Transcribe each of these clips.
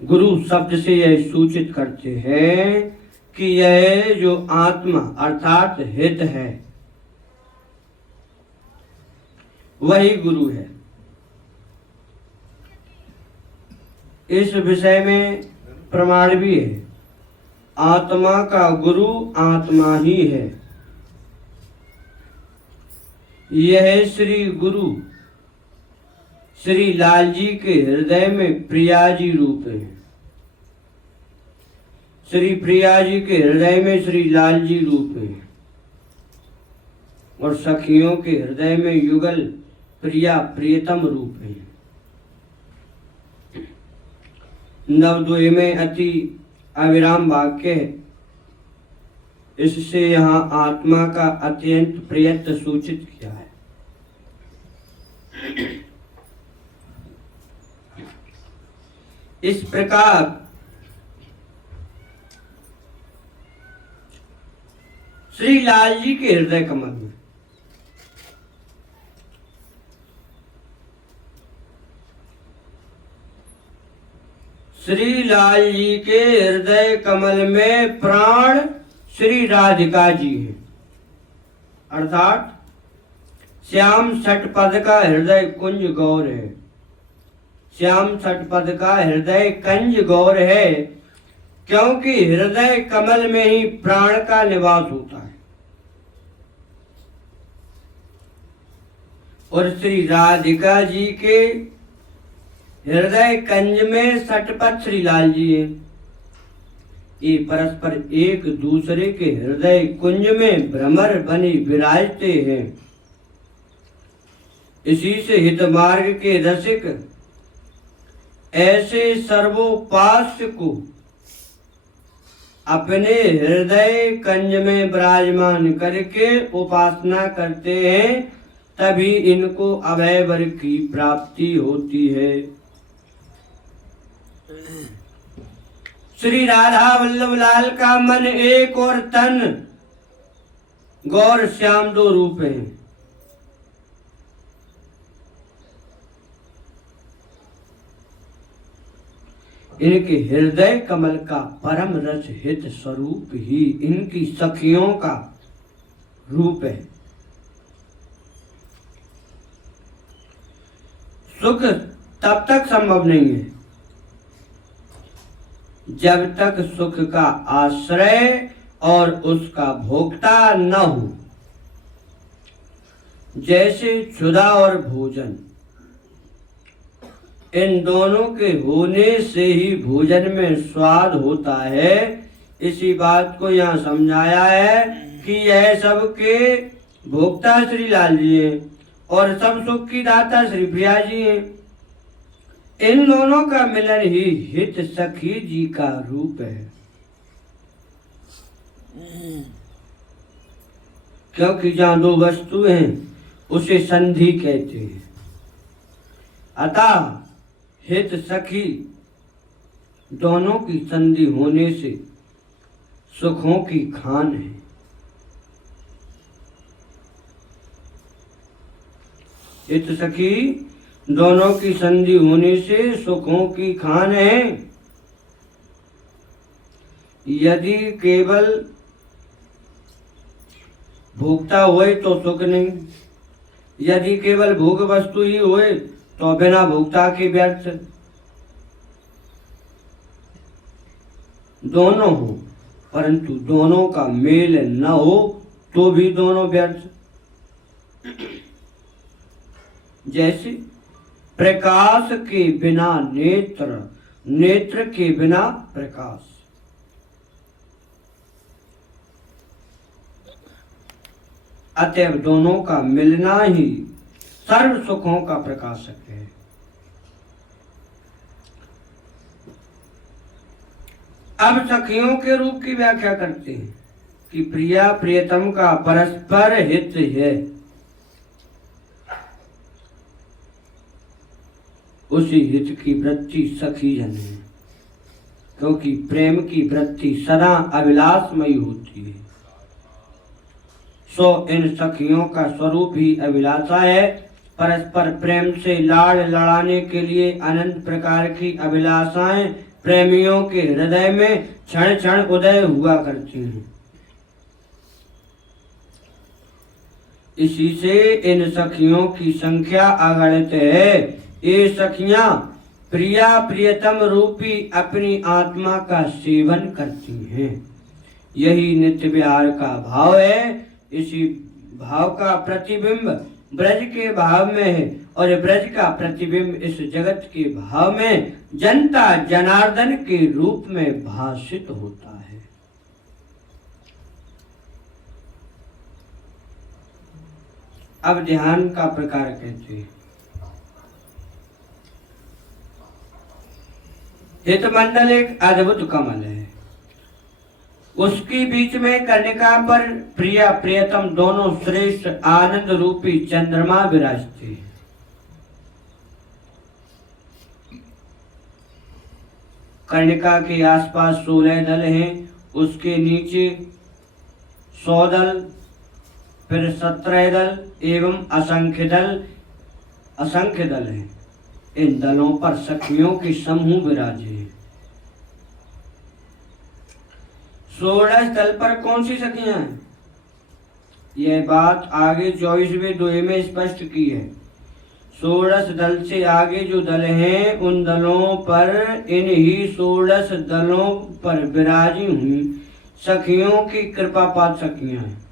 गुरु शब्द से यह सूचित करते हैं कि यह जो आत्मा अर्थात हित है वही गुरु है। इस विषय में प्रमाण भी है। आत्मा का गुरु आत्मा ही है। यह श्री गुरु श्री लाल जी के हृदय में प्रिया जी रूप है। श्री प्रिया जी के हृदय में श्री लाल जी रूप है और सखियों के हृदय में युगल प्रिया प्रियतम रूप है। नवद्वय में अति अविराम वाक्य है। इससे यहाँ आत्मा का अत्यंत प्रियत्व सूचित किया है। इस प्रकार श्री लाल जी के हृदय कमल में श्री लाल जी के हृदय कमल में प्राण श्री राधिका जी हैं, अर्थात श्याम षटपद का हृदय कुंज गौर है। श्याम षटपद का हृदय कंज गौर है, क्योंकि हृदय कमल में ही प्राण का निवास होता है। और श्री राधिका जी के हृदय कंज में षटपद श्री लाल जी हैं। ये परस्पर एक दूसरे के हृदय कुंज में भ्रमर बनी विराजते हैं। इसी से हित मार्ग के रसिक ऐसे सर्वोपास्य को अपने हृदय कंज में विराजमान करके उपासना करते हैं, तभी इनको अभय वर की प्राप्ति होती है। श्री राधा वल्लभ लाल का मन एक और तन गौर श्याम दो रूप हैं। इनके हृदय कमल का परम रस हित स्वरूप ही इनकी सखियों का रूप है। सुख तब तक संभव नहीं है जब तक सुख का आश्रय और उसका भोक्ता न हो। जैसे क्षुधा और भोजन, इन दोनों के होने से ही भोजन में स्वाद होता है। इसी बात को यहाँ समझाया है कि यह सबके भोक्ता श्री लाल जी हैं और सब सुख की दाता श्री प्रिया जी हैं। इन दोनों का मिलन ही हित सखी जी का रूप है। क्योंकि जहाँ दो वस्तु हैं उसे संधि कहते हैं। अतः हित सखी दोनों की संधि होने से सुखों की खान है। हित सखी दोनों की संधि होने से सुखों की खान है। यदि केवल भोक्ता होए तो सुख नहीं, यदि केवल भोग वस्तु ही होए तो बिना भोक्ता के व्यर्थ। दोनों हो परंतु दोनों का मेल न हो तो भी दोनों व्यर्थ। जैसे प्रकाश के बिना नेत्र, नेत्र के बिना प्रकाश। अतएव दोनों का मिलना ही सर्व सुखों का प्रकाशक है। अब सखियों के रूप की व्याख्या करते हैं कि प्रिया प्रियतम का परस्पर हित है। उसी हित की वृत्ति सखी जन है, क्योंकि प्रेम की वृत्ति सदा अभिलाषमयी होती है। सो इन सखियों का स्वरूप ही अभिलाषा है। परस्पर प्रेम से लाड़ लड़ाने के लिए अनंत प्रकार की अभिलाषाएं प्रेमियों के हृदय में क्षण क्षण उदय हुआ करती हैं। इसी से इन सखियों की संख्या अगणित है। ये सखियां प्रिया प्रियतम रूपी अपनी आत्मा का सेवन करती हैं। यही नित्य विहार का भाव है। इसी भाव का प्रतिबिंब ब्रज के भाव में है और ब्रज का प्रतिबिंब इस जगत के भाव में जनता जनार्दन के रूप में भाषित होता है। अब ध्यान का प्रकार कहते हैं। हित मंडल एक अद्भुत कमल है। उसकी बीच में कर्णिका पर प्रिया प्रियतम दोनों श्रेष्ठ आनंद रूपी चंद्रमा विराजते हैं। कर्णिका के आसपास 16 दल हैं। उसके नीचे 100 दल, फिर 17 दल एवं असंख्य दल हैं। इन दलों पर सखियों के समूह विराजे हैं। 16 दल पर कौन सी सखियां हैं? यह बात आगे 24वें दोहे में स्पष्ट की है। 16 दल से आगे जो दल हैं उन दलों पर इन ही 16 दलों पर विराजी हुई सखियों की कृपा पात सखियां हैं।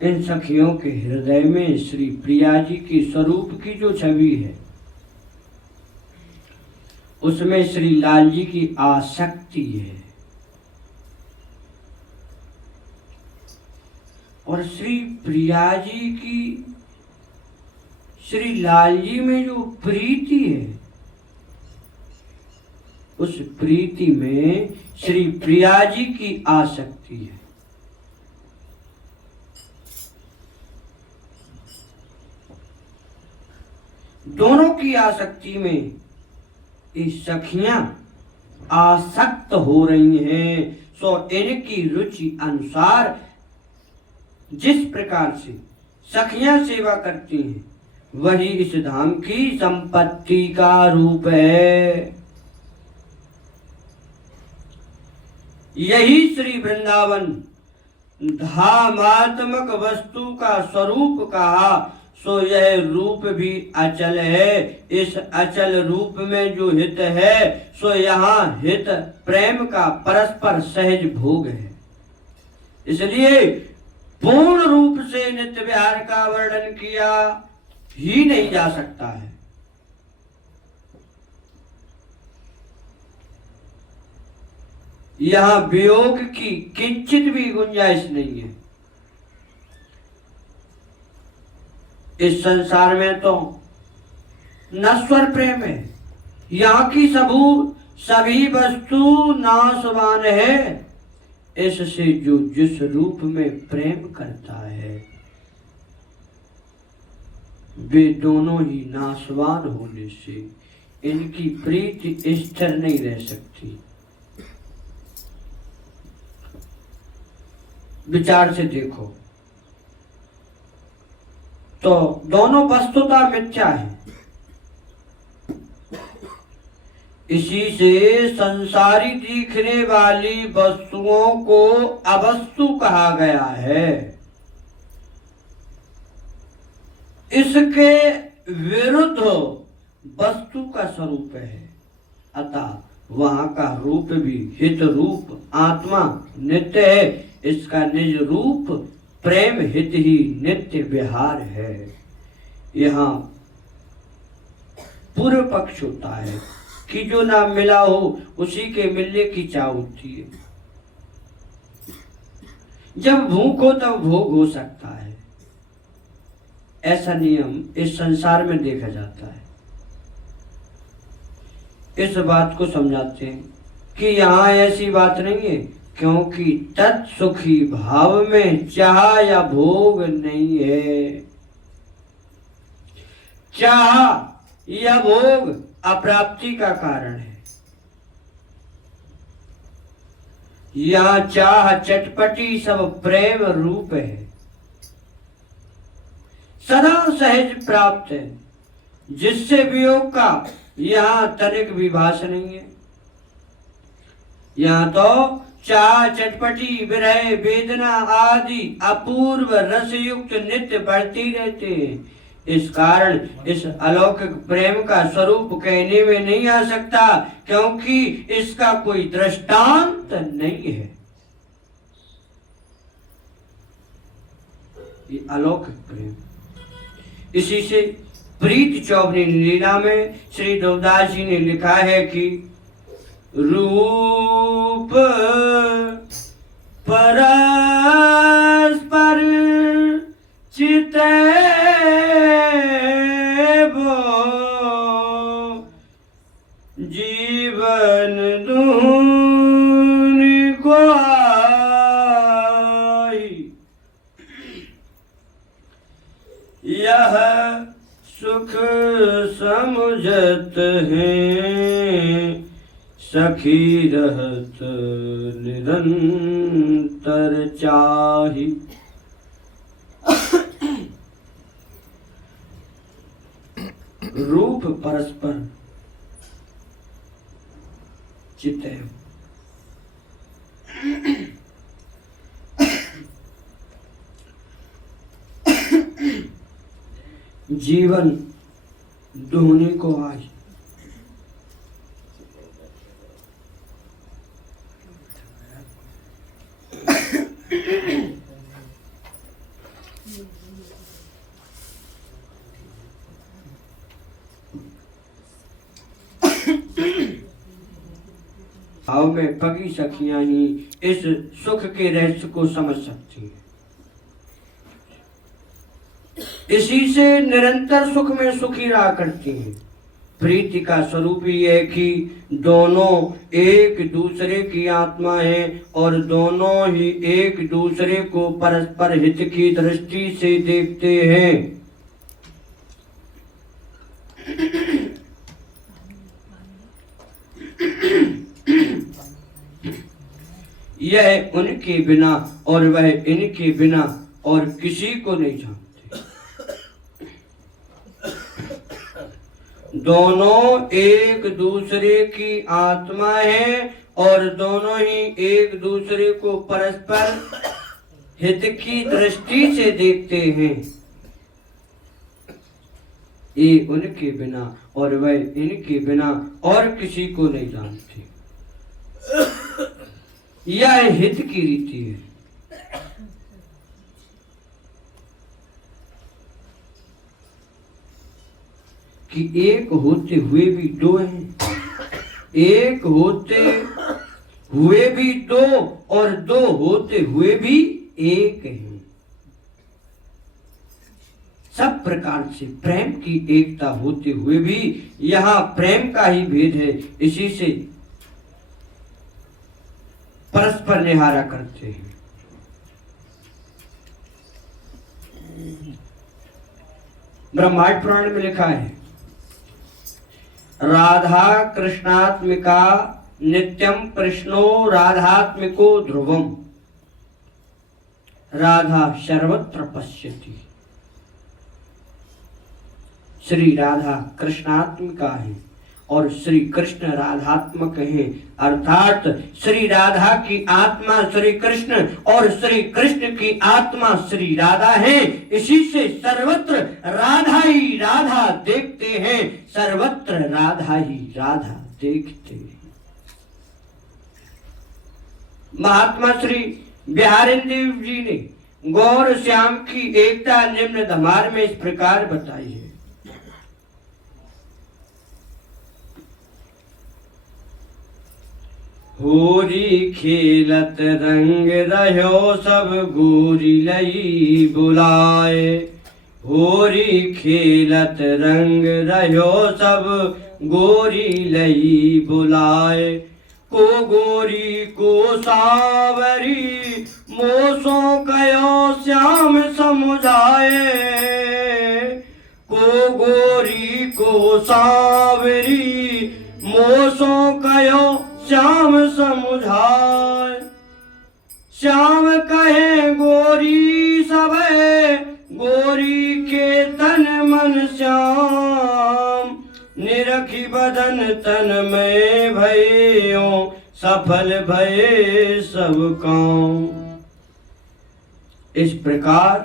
इन सखियों के हृदय में श्री प्रिया जी के स्वरूप की जो छवि है उसमें श्री लाल जी की आसक्ति है और श्री प्रिया जी की श्री लाल जी में जो प्रीति है उस प्रीति में श्री प्रिया जी की आसक्ति है। दोनों की आसक्ति में ये सखियां आसक्त हो रही हैं। सो इनकी रुचि अनुसार जिस प्रकार से सखियां सेवा करती हैं वही इस धाम की संपत्ति का रूप है। यही श्री वृंदावन धामात्मक वस्तु का स्वरूप कहा। सो यह रूप भी अचल है। इस अचल रूप में जो हित है सो यहाँ हित प्रेम का परस्पर सहज भोग है। इसलिए पूर्ण रूप से नित्य विहार का वर्णन किया ही नहीं जा सकता है। यहाँ वियोग की किंचित भी गुंजाइश नहीं है। इस संसार में तो नश्वर प्रेम है। यहाँ की सभी वस्तु नाशवान है। इससे जो जिस रूप में प्रेम करता है वे दोनों ही नाशवान होने से इनकी प्रीति स्थिर नहीं रह सकती। विचार से देखो तो दोनों वस्तुतः मिथ्या है। इसी से संसारी दिखने वाली वस्तुओं को अवस्तु कहा गया है। इसके विरुद्ध वस्तु का स्वरूप है। अतः वहां का रूप भी हित रूप आत्मा नित्य है। इसका निज रूप प्रेम हित ही नित्य विहार है। यहाँ पूर्व पक्ष होता है कि जो ना मिला हो उसी के मिलने की चाह होती है। जब भूख हो तब भोग हो सकता है। ऐसा नियम इस संसार में देखा जाता है। इस बात को समझाते हैं कि यहाँ ऐसी बात नहीं है, क्योंकि तत्सुखी भाव में चाह या भोग नहीं है। चाह या भोग अप्राप्ति का कारण है। यह चाह चटपटी सब प्रेम रूप है। सदा सहज प्राप्त है, जिससे वियोग का यहाँ तनिक भी भास नहीं है। यहाँ तो चाह, चटपटी, विरह, वेदना आदि अपूर्व रस युक्त नित्य बढ़ती रहते हैं। इस कारण इस अलौकिक प्रेम का स्वरूप कहने में नहीं आ सकता, क्योंकि इसका कोई दृष्टांत नहीं है। ये अलौकिक प्रेम, इसी से प्रीत चौबनी लीला में श्री देवदास जी ने लिखा है कि रूप परस्पर चिते वो जीवन दूनी को आई, यह सुख समुझत हैं सखी रहत निरंतर चाही। रूप परस्पर चित्ते, जीवन दुहनी को आज। भाव में पगी सखियां ही इस सुख के रहस्य को समझ सकती हैं। इसी से निरंतर सुख में सुखी रहा करती हैं। प्रीति का स्वरूप ही है कि दोनों एक दूसरे की आत्मा है और दोनों ही एक दूसरे को परस्पर हित की दृष्टि से देखते हैं। यह उनके बिना और वह इनके बिना और किसी को नहीं जानते। दोनों एक दूसरे की आत्मा है और दोनों ही एक दूसरे को परस्पर हित की दृष्टि से देखते हैं। ये उनके बिना और वह इनके बिना और किसी को नहीं जानते। यह हित की रीति है। कि एक होते हुए भी दो हैं, एक होते हुए भी दो और दो होते हुए भी एक हैं। सब प्रकार से प्रेम की एकता होते हुए भी यहाँ प्रेम का ही भेद है। इसी से परस्पर निहारा करते हैं। ब्रह्मांड पुराण में लिखा है, राधा कृष्णात्मिका नित्यम कृष्णो राधात्मिको ध्रुवम। राधा सर्वत्र पश्यति। श्री राधा कृष्णात्मिका है और श्री कृष्ण राधात्मक है, अर्थात श्री राधा की आत्मा श्री कृष्ण और श्री कृष्ण की आत्मा श्री राधा है। इसी से सर्वत्र राधा ही राधा देखते हैं, सर्वत्र राधा ही राधा देखते हैं। महात्मा श्री बिहारिंदेव जी ने गौर श्याम की एकता निम्न धमार में इस प्रकार बताई है। होरी खेलत रंग रहो सब गोरी लई बुलाए। होरी खेलत रंग रहो सब गोरी लई बुलाए। को गोरी को सावरी मोसों कयो श्याम समुझाए। को गोरी को सावरी मोसों कयो श्याम समुझाए। श्याम कहे गोरी सबे गोरी के मन श्याम, निरखी बदन तन में भयो, सफल भये सब काम। इस प्रकार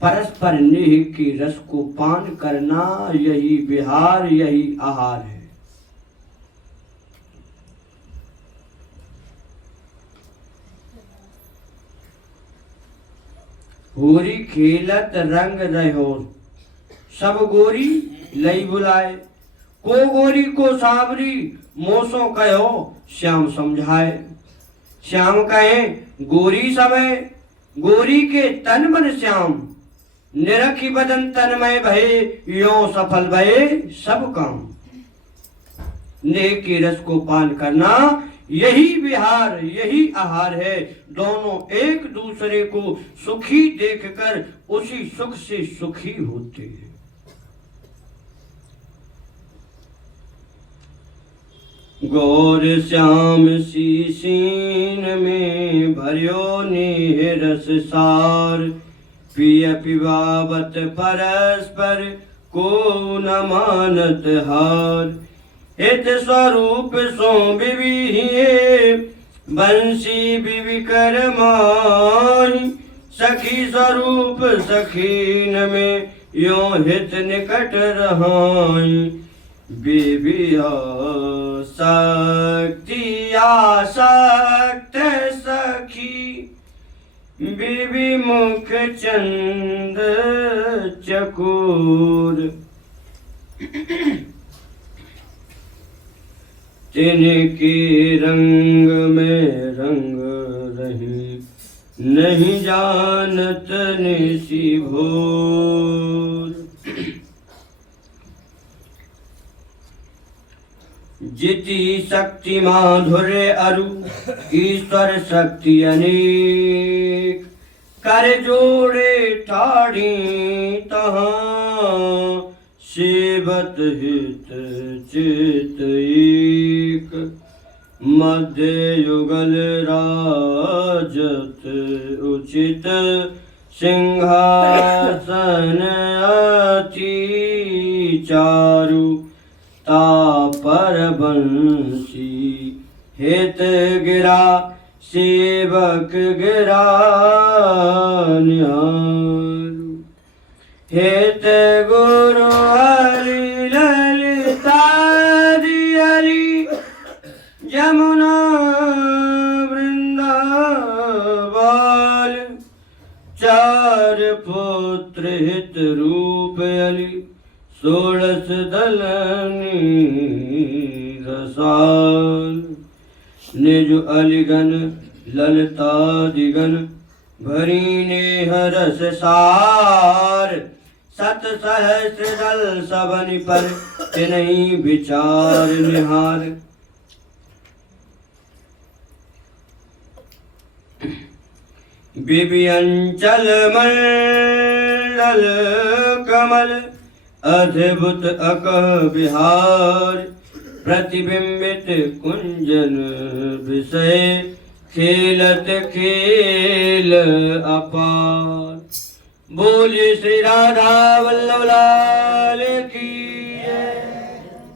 परस्पर नेह के रस को पान करना, यही विहार, यही आहार है। होरी खेलत रंग रहो, सब गोरी लई बुलाए, को गोरी को सावरी, मोसो कहो श्याम समझाए। श्याम कहे गोरी सब है, गोरी के तन मन श्याम, निरखी बदन तन में भये, यो सफल भये सब काम। नेह के रस को पान करना, यही विहार, यही आहार है। दोनों एक दूसरे को सुखी देखकर उसी सुख से सुखी होते हैं। गौर श्याम सी सीन में भर्यो नेह रस सार, पिय पिबावत परस्पर को न मानत हार। हित स्वरूप सो बिबिहिए, बंसी बिबि कर माही, सखी स्वरूप सखीन में, यो हित निकट रहाई। बिबिया शक्ति आसक्त सखी, बिबि मुख चंद चकोर। तिनके रंग में रंग रही, नहीं जानत निसी भोर। जिति शक्ति माधुर्य अरु, ईश्वर शक्ति अनेक। कर जोड़े ठाड़ी तहाँ, सेवत हित चित एक। मध्य युगल राजत उचित, सिंहासन अति चारु। तापर बंसी हित गिरा, सेवक गिरा न्यारू। हित गुरु हरि ललितादि हरि, यमुना वृंदावन। चार पुत्र हित रूप अली, 16 दलनी रसाल। निज अलिगन ललतादिगन, भरी नेह रस सार। 7 सहस्र दल सबनि पर, तिन्हि विचार निहार। बिबि अंचल मंडल कमल, अद्भुत अकह विहार। प्रतिबिंबित कुंजन विषय, खेलत खेल अपार। बोलिए श्री राधा वल्लभ लाल की।